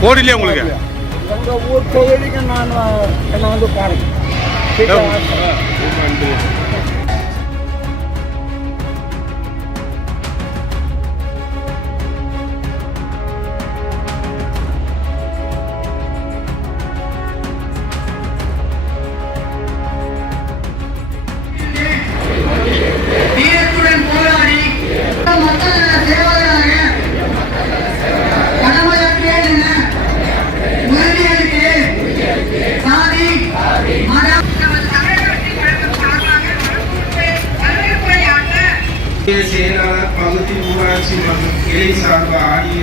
போடலையே உங்களுக்கு எங்க ஊர் தொகுதிக்கு நான் என்ன வந்து பாருங்க. செயலாளர் பகுதி ஊராட்சி மற்றும் கிளை சார்பு ஆடிய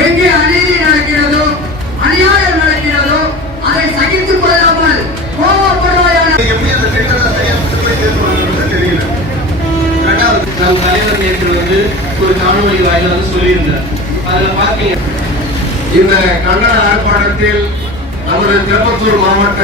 எங்கே அநீதி நடக்கிறதோ அநியாயம் நடக்கிறதோ அதை சகித்துக் கொள்ளாமல் கோபப்படுவாயான நம் தலைவர் நேற்று வந்து ஒரு காணொலி வாயில வந்து சொல்லியிருந்தார். அதுல பாத்தீங்க இந்த கண்டன ஆர்ப்பாட்டத்தில் நமது திருப்பத்தூர் மாவட்ட